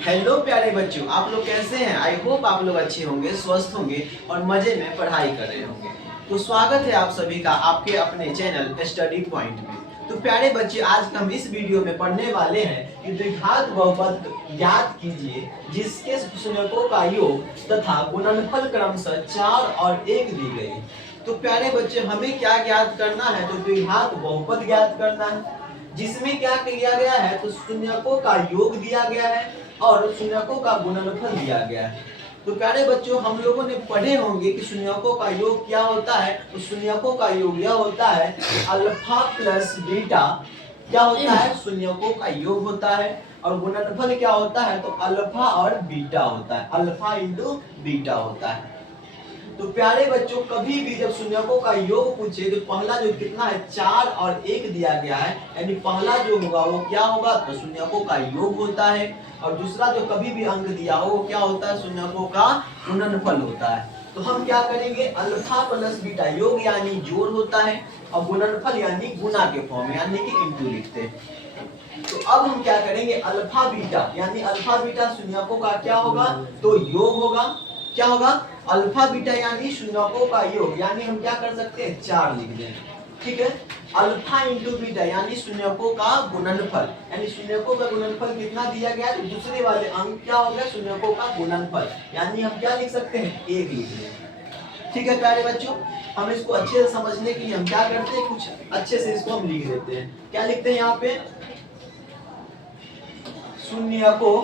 Hello प्यारे बच्चों, आप लोग कैसे हैं? आई होप आप लोग अच्छे होंगे, स्वस्थ होंगे और मजे में पढ़ाई कर रहे होंगे। तो स्वागत है आप सभी का आपके अपने चैनल स्टडी पॉइंट में। तो प्यारे बच्चे, आज हम इस वीडियो में पढ़ने वाले हैं कि द्विघात बहुपद ज्ञात कीजिए जिसके शून्यकों का योग तथा गुणनफल क्रमशः 4 और 1 दी गई। तो प्यारे बच्चे, हमें क्या ज्ञात करना है? तो द्विघात बहुपद ज्ञात करना है, जिसमें क्या किया गया है? तो शून्यकों का योग दिया गया है और शून्यकों का गुणनफल दिया गया है। तो प्यारे बच्चों, हम लोगों ने पढ़े होंगे कि शून्यकों का योग क्या होता है। तो शून्यकों का योग यह होता है अल्फा प्लस बीटा क्या होता है? शून्यकों का योग होता है। और गुणनफल क्या होता है? तो अल्फा और बीटा होता है, अल्फा इंटू बीटा होता है। तो प्यारे बच्चों, कभी भी जब शून्यकों का योग पूछे तो पहला जो कितना है 4 और 1 दिया गया है, यानी पहला जो होगा वो क्या होगा? तो शून्यकों का योग होता है। और दूसरा जो कभी भी अंक दिया हो वो क्या होता है? शून्यकों का गुणनफल होता है। तो हम क्या करेंगे? अल्फा प्लस बीटा, योग यानी जोड़ होता है और गुणनफल यानी गुना के फॉर्म यानी कि इंटू लिखते हैं। तो अब हम क्या करेंगे? अल्फा बीटा यानी अल्फा बीटा शून्यकों का क्या होगा? तो योग होगा। क्या होगा? अल्फा बीटा यानी शून्यकों का योग, यानी हम क्या कर सकते हैं? 4 लिख दें। ठीक है। अल्फा इंटू बीटा यानी शून्यकों का गुणनफल, यानी शून्यकों का गुणनफल कितना दिया गया है? तो दूसरे वाले अंक क्या हो गया? शून्यकों का गुणनफल, यानी हम क्या लिख सकते हैं? 1 लिख दें। ठीक है प्यारे बच्चों, हम इसको अच्छे से समझने के लिए हम क्या करते हैं? कुछ अच्छे से इसको हम लिख देते हैं। क्या लिखते हैं यहाँ पे? शून्यकों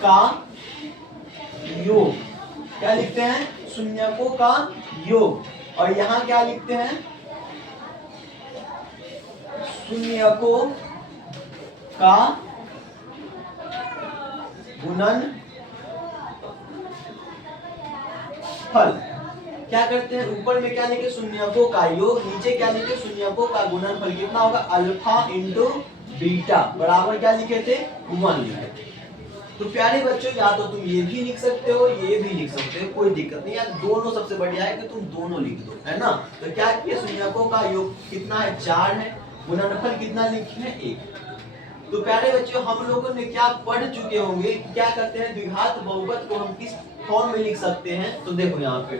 का योग। क्या लिखते हैं? शून्यकों का योग। और यहाँ क्या लिखते हैं? शून्यकों का गुणनफल। क्या करते हैं? ऊपर में क्या लिखे? शून्यकों का योग, नीचे क्या लिखे? शून्यकों का गुणनफल। कितना होगा? अल्फा इंटू बीटा बराबर क्या लिखे थे? 1 लिखे थे। तो प्यारे बच्चों, या तो तुम ये भी लिख सकते हो, ये भी लिख सकते हो, कोई दिक्कत नहीं। यार दोनों सबसे बढ़िया है कि तुम दोनों लिख दो, है ना। तो क्या किया? शून्यकों का योग कितना है? 4 है। गुणनफल कितना लिखे हैं? 1। तो प्यारे बच्चों, हम लोगों ने क्या पढ़ चुके होंगे, क्या करते हैं? द्विघात बहुपद को हम किस फॉर्म में लिख सकते हैं? तो देखो यहाँ पे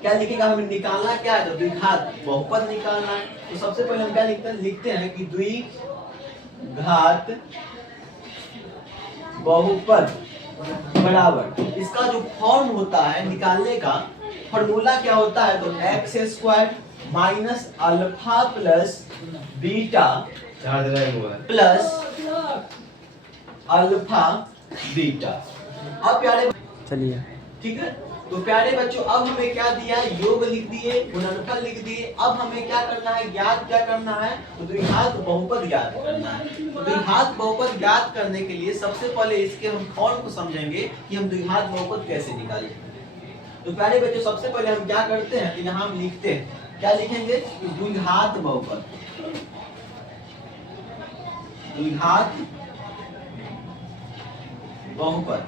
क्या लिखेगा? हमें निकालना क्या है? तो द्विघात बहुपद निकालना है। तो सबसे पहले हम क्या लिखते हैं कि द्विघात बहुपद बराबर, इसका जो फॉर्म होता है निकालने का फॉर्मूला क्या होता है? तो x square minus alpha plus beta plus alpha beta. अब प्यारे चलिए, ठीक है। तो प्यारे बच्चों, अब हमें क्या दिया है? योग लिख दिए, गुणनफल लिख दिए। अब हमें क्या करना है? ज्ञात क्या करना है? तो द्विघात बहुपद ज्ञात करना है। तो द्विघात बहुपद ज्ञात करने के लिए सबसे पहले इसके हम फॉर्म को समझेंगे कि हम द्विघात बहुपद कैसे निकालें। तो प्यारे बच्चों, सबसे पहले हम क्या करते हैं? तो यहाँ हम लिखते हैं, क्या लिखेंगे? द्विघात बहुपद, द्विघात बहुपद।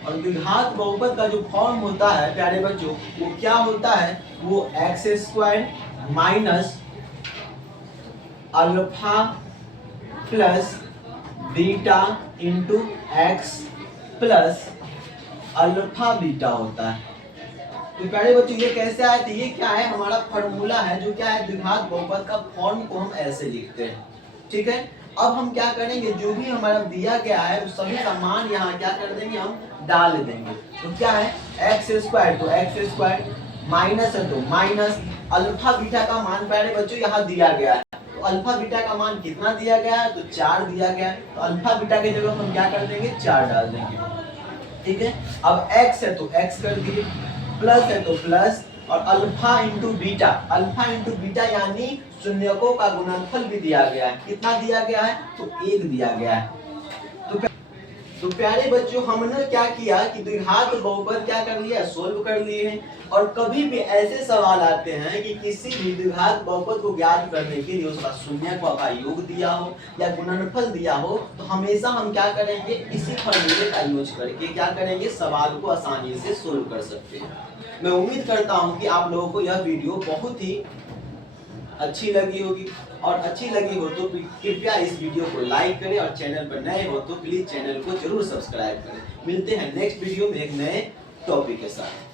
और द्विघात बहुपद का जो फॉर्म होता है प्यारे बच्चों, वो क्या होता है? वो x square minus alpha plus beta into x plus alpha beta होता है। तो प्यारे बच्चों, ये कैसे आया? तो ये क्या है? हमारा फॉर्मूला है जो क्या है? द्विघात बहुपद का फॉर्म को हम ऐसे लिखते हैं। ठीक है। अब हम क्या करेंगे? जो भी हमारा दिया गया है उस सभी का मान यहाँ क्या कर देंगे? हम डाल देंगे। तो क्या है? एक्स स्क्वायर, तो एक्स स्क्वायर माइनस है तो माइनस अल्फा बीटा का मान प्यारे बच्चों यहाँ दिया गया है। तो अल्फा बीटा का मान कितना दिया गया है? तो 4 दिया गया है। तो अल्फा बीटा की जगह हम क्या कर देंगे? 4 डाल देंगे। ठीक है। अब x है तो x कर दिए, प्लस है तो प्लस, और alpha into beta, alpha into beta यानी शून्यकों का गुणनफल भी दिया गया है। कितना दिया गया है? तो 1 दिया गया है। तो प्यारे बच्चों, हमने क्या किया कि द्विघात बहुपद क्या कर लिया? सोल्व कर लिए हैं। और कभी भी ऐसे सवाल आते हैं कि किसी भी द्विघात बहुपद को ज्ञात करने के लिए उसका शून्यकों का योग दिया हो या गुणनफल दिया हो, तो हमेशा हम क्या करेंगे? इसी फॉर्मूले का यूज करके क्या करेंगे? सवाल को आसानी से सोल्व कर सकते हैं। मैं उम्मीद करता हूं कि आप लोगों को यह वीडियो बहुत ही अच्छी लगी होगी, और अच्छी लगी हो तो कृपया इस वीडियो को लाइक करें, और चैनल पर नए हो तो प्लीज चैनल को जरूर सब्सक्राइब करें। मिलते हैं नेक्स्ट वीडियो में एक नए टॉपिक के साथ।